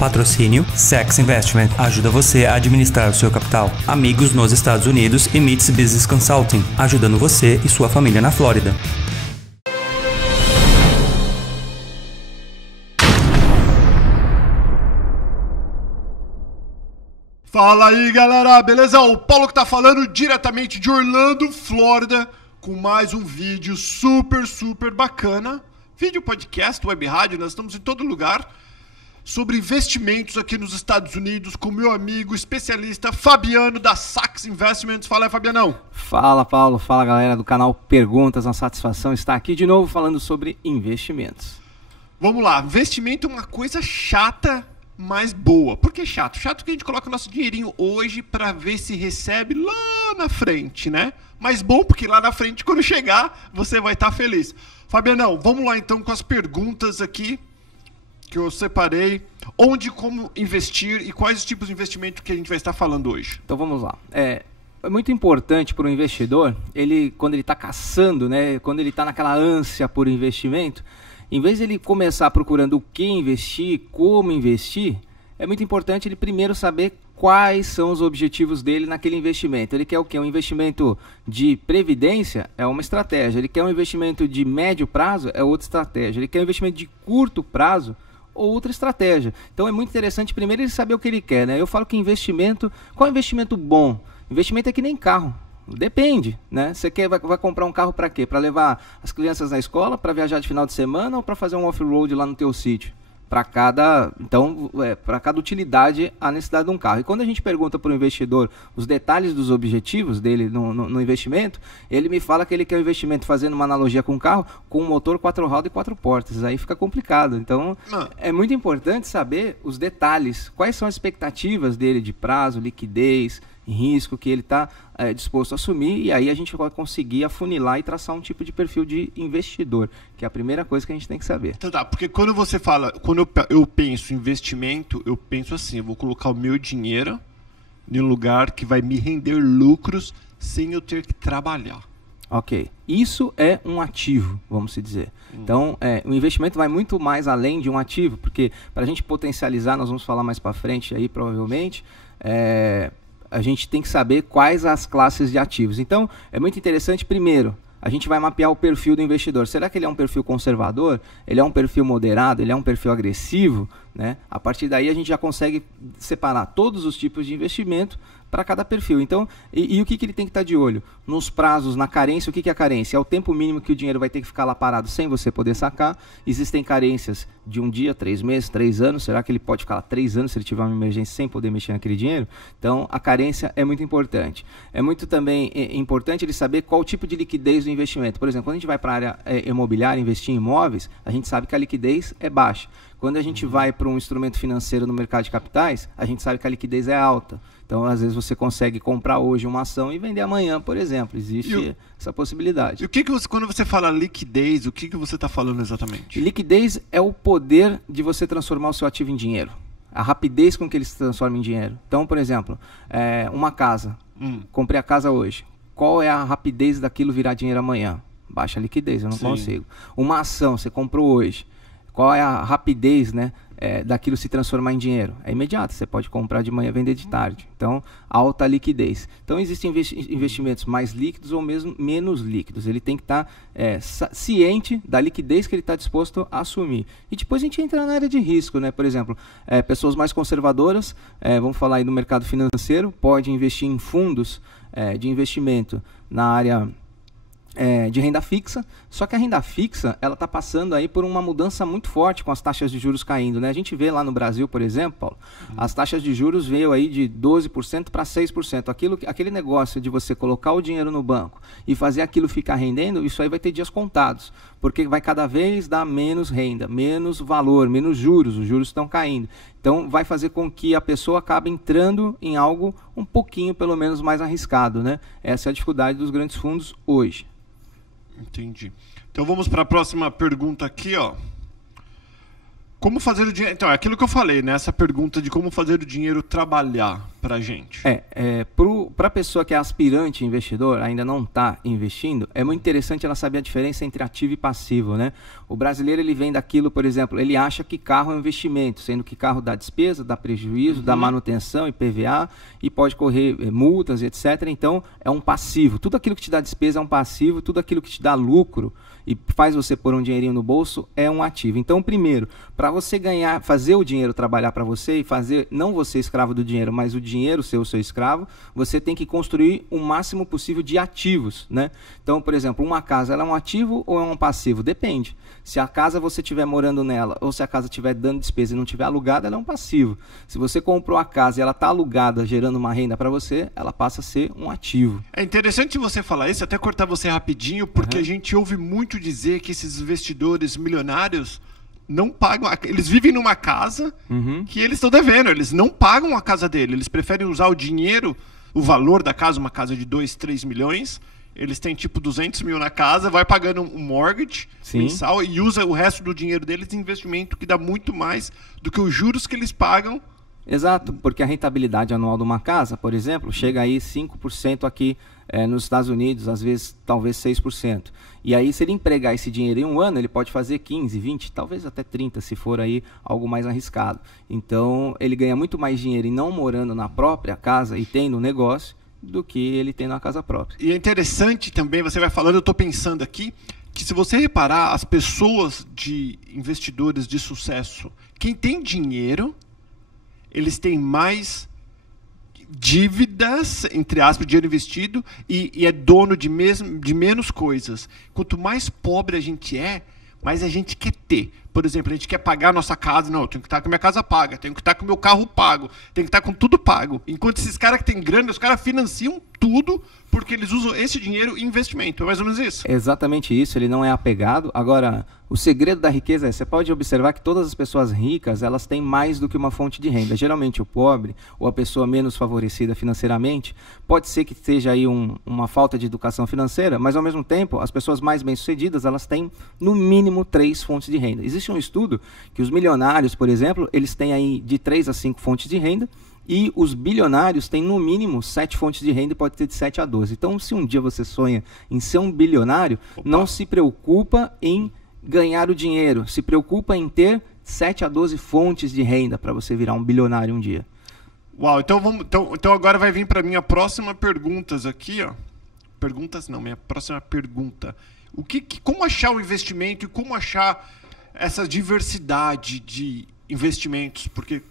Patrocínio Sachs Investment ajuda você a administrar o seu capital. Amigos nos Estados Unidos e MITS Business Consulting, ajudando você e sua família na Flórida. Fala aí, galera, beleza? O Paulo que tá falando diretamente de Orlando, Flórida, com mais um vídeo super bacana. Vídeo, podcast, web rádio, nós estamos em todo lugar. Sobre investimentos aqui nos Estados Unidos com meu amigo especialista Fabiano da Sachs Investments. Fala aí, Fabianão. Fala, Paulo. Fala, galera do canal Perguntas. Uma satisfação estar aqui de novo falando sobre investimentos. Vamos lá. Investimento é uma coisa chata, mas boa. Por que chato? Chato que a gente coloca o nosso dinheirinho hoje para ver se recebe lá na frente, né? Mas bom porque lá na frente, quando chegar, você vai estar feliz. Fabianão, vamos lá então com as perguntas aqui que eu separei. Onde e como investir e quais os tipos de investimento que a gente vai estar falando hoje. Então vamos lá. É muito importante para o investidor, quando ele está caçando, né? Quando ele está naquela ânsia por investimento, em vez de ele começar procurando o que investir, como investir, é muito importante ele primeiro saber quais são os objetivos dele naquele investimento. Ele quer o quê? Um investimento de previdência? É uma estratégia. Ele quer um investimento de médio prazo? É outra estratégia. Ele quer um investimento de curto prazo? Outra estratégia. Então é muito interessante primeiro ele saber o que ele quer, né? Eu falo que investimento... Qual é o investimento bom? Investimento é que nem carro. Depende, né? Você vai comprar um carro para quê? Para levar as crianças na escola, para viajar de final de semana ou para fazer um off-road lá no teu sítio? Para cada utilidade, a necessidade de um carro. E quando a gente pergunta para o investidor os detalhes dos objetivos dele no investimento, ele me fala que ele quer um investimento, fazendo uma analogia com um carro, com um motor 4 rodas e 4 portas. Aí fica complicado. Então, é muito importante saber os detalhes. Quais são as expectativas dele de prazo, liquidez, risco que ele está disposto a assumir, e aí a gente vai conseguir afunilar e traçar um tipo de perfil de investidor, que é a primeira coisa que a gente tem que saber. Então tá, porque quando você fala, quando eu penso em investimento, eu penso assim, eu vou colocar o meu dinheiro em um lugar que vai me render lucros sem eu ter que trabalhar. Ok, isso é um ativo, vamos se dizer. Então, o investimento vai muito mais além de um ativo, porque para a gente potencializar, nós vamos falar mais para frente aí, provavelmente, a gente tem que saber quais as classes de ativos. Então, é muito interessante, primeiro, a gente vai mapear o perfil do investidor. Será que ele é um perfil conservador? Ele é um perfil moderado? Ele é um perfil agressivo? Né? A partir daí, a gente já consegue separar todos os tipos de investimento para cada perfil. Então, e o que ele tem que estar de olho? Nos prazos, na carência. O que é a carência? É o tempo mínimo que o dinheiro vai ter que ficar lá parado sem você poder sacar. Existem carências de 1 dia, 3 meses, 3 anos. Será que ele pode ficar lá 3 anos se ele tiver uma emergência sem poder mexer naquele dinheiro? Então, a carência é muito importante. É muito também importante ele saber qual o tipo de liquidez do investimento. Por exemplo, quando a gente vai para a área imobiliária, investir em imóveis, a gente sabe que a liquidez é baixa. Quando a gente vai para um instrumento financeiro no mercado de capitais, a gente sabe que a liquidez é alta. Então, às vezes, você consegue comprar hoje uma ação e vender amanhã, por exemplo. Existe essa possibilidade. E o que você, quando você fala liquidez, o que você está falando exatamente? E liquidez é o poder de você transformar o seu ativo em dinheiro. A rapidez com que ele se transforma em dinheiro. Então, por exemplo, uma casa. Comprei a casa hoje. Qual é a rapidez daquilo virar dinheiro amanhã? Baixa liquidez, eu não consigo. Uma ação, você comprou hoje. Qual é a rapidez, né, daquilo se transformar em dinheiro? É imediato, você pode comprar de manhã e vender de tarde. Então, alta liquidez. Então, existem investimentos mais líquidos ou mesmo menos líquidos. Ele tem que estar ciente da liquidez que ele está disposto a assumir. E depois a gente entra na área de risco, né? Por exemplo, pessoas mais conservadoras, vamos falar aí do mercado financeiro, pode investir em fundos de investimento na área de renda fixa, só que a renda fixa ela está passando aí por uma mudança muito forte com as taxas de juros caindo, né? A gente vê lá no Brasil, por exemplo, Paulo, as taxas de juros veio aí de 12% para 6%. Aquele negócio de você colocar o dinheiro no banco e fazer aquilo ficar rendendo, isso aí vai ter dias contados, porque vai cada vez dar menos renda, menos valor, menos juros, os juros estão caindo. Então vai fazer com que a pessoa acabe entrando em algo um pouquinho, pelo menos, mais arriscado, né? Essa é a dificuldade dos grandes fundos hoje. Entendi. Então vamos para a próxima pergunta aqui, ó. Como fazer o dinheiro... Então, é aquilo que eu falei, né? Essa pergunta de como fazer o dinheiro trabalhar. pra gente? Para a pessoa que é aspirante investidor, ainda não está investindo, é muito interessante ela saber a diferença entre ativo e passivo, né? O brasileiro, ele vem daquilo, por exemplo, ele acha que carro é um investimento, sendo que carro dá despesa, dá prejuízo, dá manutenção, IPVA, e pode correr multas, etc. Então, é um passivo. Tudo aquilo que te dá despesa é um passivo, tudo aquilo que te dá lucro e faz você pôr um dinheirinho no bolso é um ativo. Então, primeiro, para você ganhar, fazer o dinheiro trabalhar para você e fazer, não você escravo do dinheiro, mas o dinheiro ser o seu escravo, você tem que construir o máximo possível de ativos, né? Então, por exemplo, uma casa, ela é um ativo ou é um passivo? Depende. Se a casa você estiver morando nela ou se a casa estiver dando despesa e não estiver alugada, ela é um passivo. Se você comprou a casa e ela está alugada, gerando uma renda para você, ela passa a ser um ativo. É interessante você falar isso, até cortar você rapidinho, porque a gente ouve muito dizer que esses investidores milionários não pagam, eles vivem numa casa que eles estão devendo, eles não pagam a casa dele, eles preferem usar o dinheiro, o valor da casa, uma casa de 2, 3 milhões, eles têm tipo 200 mil na casa, vai pagando um mortgage mensal e usa o resto do dinheiro deles em investimento que dá muito mais do que os juros que eles pagam. Exato, porque a rentabilidade anual de uma casa, por exemplo, chega aí 5% aqui nos Estados Unidos, às vezes talvez 6%. E aí, se ele empregar esse dinheiro em um ano, ele pode fazer 15, 20, talvez até 30, se for aí algo mais arriscado. Então, ele ganha muito mais dinheiro em não morando na própria casa e tendo um negócio do que ele tem na casa própria. E é interessante também, você vai falando, eu estou pensando aqui, que se você reparar, as pessoas de investidores de sucesso, quem tem dinheiro, eles têm mais dívidas, entre aspas, dinheiro investido, e é dono de menos coisas. Quanto mais pobre a gente é, mais a gente quer ter. Por exemplo, a gente quer pagar a nossa casa. Não, eu tenho que estar com a minha casa paga, tenho que estar com o meu carro pago, tenho que estar com tudo pago. Enquanto esses caras que têm grana, os caras financiam tudo porque eles usam esse dinheiro em investimento. É mais ou menos isso. É exatamente isso, ele não é apegado. Agora, o segredo da riqueza é, você pode observar que todas as pessoas ricas, elas têm mais do que uma fonte de renda. Geralmente o pobre, ou a pessoa menos favorecida financeiramente, pode ser que seja aí uma falta de educação financeira, mas ao mesmo tempo, as pessoas mais bem-sucedidas, elas têm no mínimo 3 fontes de renda. Existe um estudo que os milionários, por exemplo, eles têm aí de 3 a 5 fontes de renda, e os bilionários têm no mínimo 7 fontes de renda e pode ter de 7 a 12. Então, se um dia você sonha em ser um bilionário, não se preocupa em ganhar o dinheiro, se preocupa em ter 7 a 12 fontes de renda para você virar um bilionário um dia. Uau, então agora vai vir para minha próxima perguntas aqui, ó. Perguntas não, minha próxima pergunta. Como achar o investimento e como achar essa diversidade de investimentos? Porque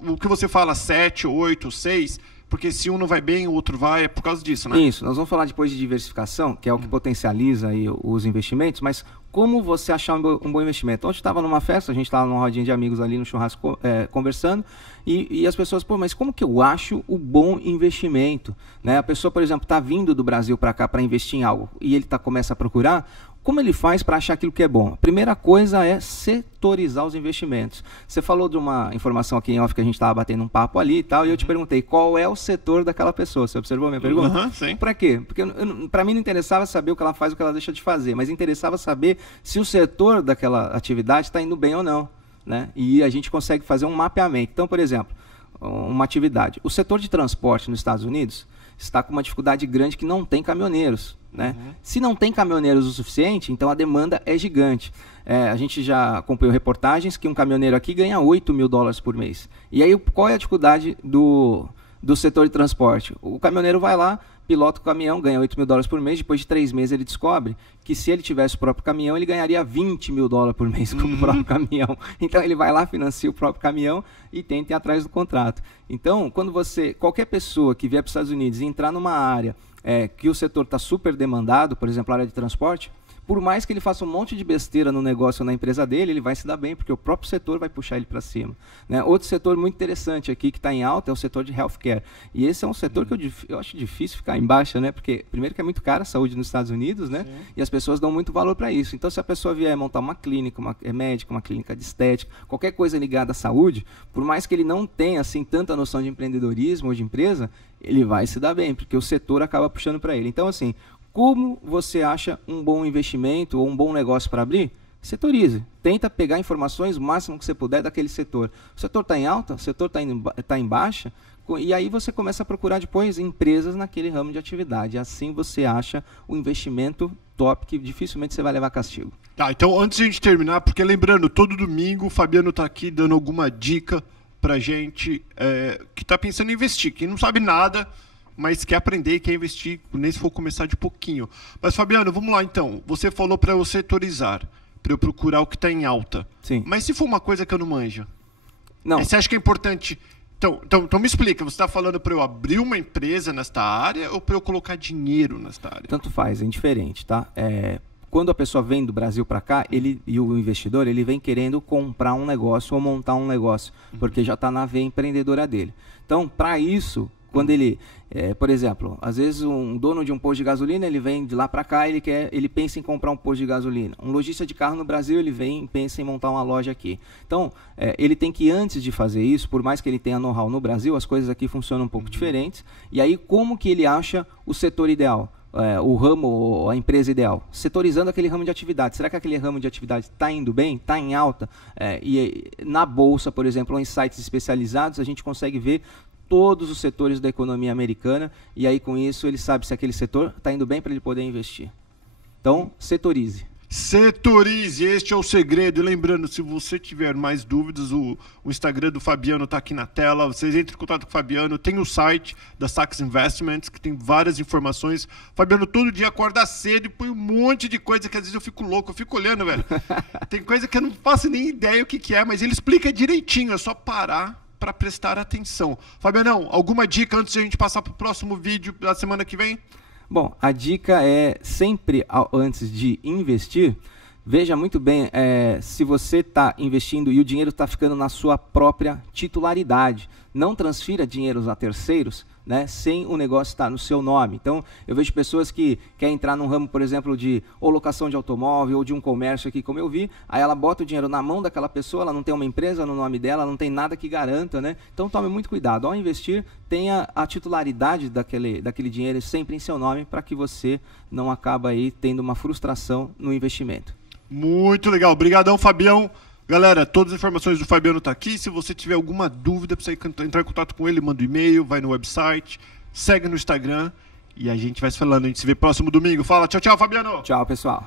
o que você fala 7, 8, 6, porque se um não vai bem, o outro vai, é por causa disso, né? Isso, nós vamos falar depois de diversificação, que é o que potencializa aí os investimentos, mas como você achar um bom investimento? Ontem eu estava numa festa, a gente estava numa rodinha de amigos ali no churrasco conversando, e as pessoas, mas como que eu acho o bom investimento? Né? A pessoa, por exemplo, está vindo do Brasil para cá para investir em algo, e ele começa a procurar, como ele faz para achar aquilo que é bom? A primeira coisa é setorizar os investimentos. Você falou de uma informação aqui em off que a gente estava batendo um papo ali e tal, e eu te perguntei qual é o setor daquela pessoa. Você observou a minha pergunta? Sim. Para quê? Porque para mim não interessava saber o que ela faz, o que ela deixa de fazer, mas interessava saber se o setor daquela atividade está indo bem ou não. Né? E a gente consegue fazer um mapeamento. Então, por exemplo, uma atividade. O setor de transporte nos Estados Unidos está com uma dificuldade grande que não tem caminhoneiros. Né? Se não tem caminhoneiros o suficiente, então a demanda é gigante. A gente já acompanhou reportagens que um caminhoneiro aqui ganha $8.000 por mês. E aí qual é a dificuldade do setor de transporte? O caminhoneiro vai lá, pilota o caminhão, ganha $8.000 por mês, depois de 3 meses ele descobre que se ele tivesse o próprio caminhão, ele ganharia $20.000 por mês com o próprio caminhão. Então ele vai lá, financia o próprio caminhão e tenta ir atrás do contrato. Então, qualquer pessoa que vier para os Estados Unidos e entrar numa área que o setor está super demandado, por exemplo, a área de transporte, por mais que ele faça um monte de besteira no negócio ou na empresa dele, ele vai se dar bem, porque o próprio setor vai puxar ele para cima. Né? Outro setor muito interessante aqui que está em alta é o setor de healthcare. E esse é um setor que eu acho difícil ficar em baixa, né? Porque, primeiro, que é muito cara a saúde nos Estados Unidos, né? E as pessoas dão muito valor para isso. Então, se a pessoa vier montar uma clínica, médica, uma clínica de estética, qualquer coisa ligada à saúde, por mais que ele não tenha assim, tanta noção de empreendedorismo ou de empresa, ele vai se dar bem, porque o setor acaba puxando para ele. Então, assim, como você acha um bom investimento ou um bom negócio para abrir? Setorize. Tenta pegar informações o máximo que você puder daquele setor. O setor está em alta, o setor está em baixa, e aí você começa a procurar depois empresas naquele ramo de atividade. Assim você acha o investimento top, que dificilmente você vai levar castigo. Tá, então antes de a gente terminar, porque lembrando, todo domingo o Fabiano está aqui dando alguma dica pra gente que está pensando em investir, que não sabe nada, mas quer aprender e quer investir, nem se for começar de pouquinho. Mas Fabiano, vamos lá então. Você falou para eu setorizar, para eu procurar o que está em alta. Sim. Mas se for uma coisa que eu não manjo? Não. Você acha que é importante... Então me explica, você está falando para eu abrir uma empresa nesta área ou para eu colocar dinheiro nesta área? Tanto faz, é indiferente, tá? Quando a pessoa vem do Brasil para cá, e o investidor, ele vem querendo comprar um negócio ou montar um negócio, porque já está na veia empreendedora dele. Então, para isso, quando ele, por exemplo, às vezes um dono de um posto de gasolina, ele vem de lá para cá, ele pensa em comprar um posto de gasolina. Um lojista de carro no Brasil, ele vem e pensa em montar uma loja aqui. Então, ele tem que, antes de fazer isso, por mais que ele tenha know-how no Brasil, as coisas aqui funcionam um pouco diferentes. E aí, como que ele acha o setor ideal? O ramo, a empresa ideal, setorizando aquele ramo de atividade. Será que aquele ramo de atividade está indo bem, está em alta? E na bolsa, por exemplo, ou em sites especializados, a gente consegue ver todos os setores da economia americana, e aí com isso ele sabe se aquele setor está indo bem para ele poder investir. Então, setorize. Setorize, este é o segredo. E lembrando, se você tiver mais dúvidas, o Instagram do Fabiano está aqui na tela. Vocês entrem em contato com o Fabiano. Tem o site da Sachs Investments, que tem várias informações. Fabiano todo dia acorda cedo e põe um monte de coisa que às vezes eu fico louco, eu fico olhando, velho. Tem coisa que eu não faço nem ideia o que é, mas ele explica direitinho, é só parar para prestar atenção. Fabianão, alguma dica antes de a gente passar para o próximo vídeo da semana que vem? Bom, a dica é sempre, antes de investir, veja muito bem se você está investindo e o dinheiro está ficando na sua própria titularidade. Não transfira dinheiros a terceiros, né, sem o negócio estar no seu nome. Então, eu vejo pessoas que querem entrar num ramo, por exemplo, de ou locação de automóvel ou de um comércio aqui, como eu vi, aí ela bota o dinheiro na mão daquela pessoa, ela não tem uma empresa no nome dela, ela não tem nada que garanta, né? Então, tome muito cuidado. Ao investir, tenha a titularidade daquele dinheiro sempre em seu nome, para que você não acabe aí tendo uma frustração no investimento. Muito legal. Obrigadão, Fabião. Galera, todas as informações do Fabiano tá aqui. Se você tiver alguma dúvida, precisa entrar em contato com ele, manda um e-mail, vai no website, segue no Instagram e a gente vai se falando. A gente se vê próximo domingo. Fala, tchau, tchau, Fabiano. Tchau, pessoal.